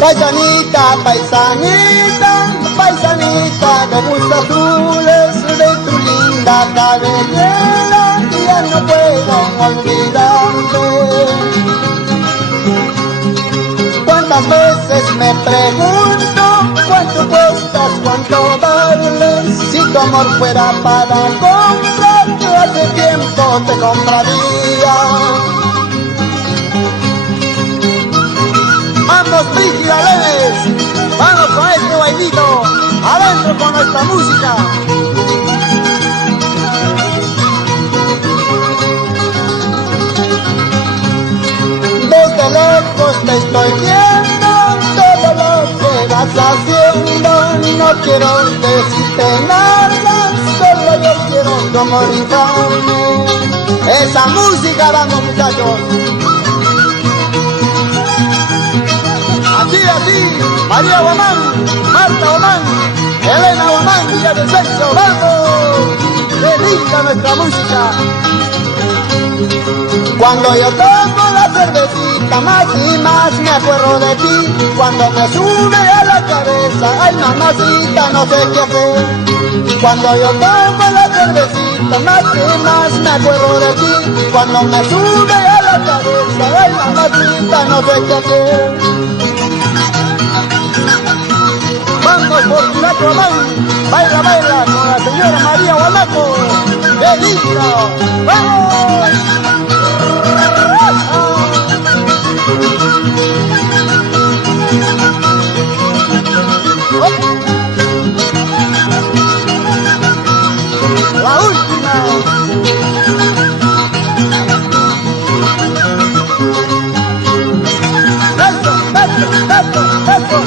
Paisanita, paisanita, paisanita de ojos azules, de tu linda cabellera, ya no puedo olvidarte. Cuántas veces me pregunto, cuánto cuestas, cuánto vales, si tu amor fuera para comprar, yo hace tiempo te compraría. Vamos, Brígida Leves, vamos con este bailito, adentro con nuestra música. Desde lejos te estoy viendo, todo lo que vas haciendo, no quiero decirte nada, solo yo quiero comunicarme. Esa música, vamos muchachos. Así, María Guamán, Marta Guamán, Elena Guamán, Villa de Sexo, ¡vamos! ¡Qué linda nuestra música! Cuando yo tomo la cervecita, más y más me acuerdo de ti. Cuando me sube a la cabeza, ay mamacita, no sé qué hacer. Cuando yo tomo la cervecita, más y más me acuerdo de ti. Cuando me sube a la cabeza, ay mamacita, no sé qué hacer. Vamos por Tulaco Guamán, baila, baila con la señora María Guanaco, ¡qué lindo! ¡Vamos! La última. Eso, eso, eso, eso.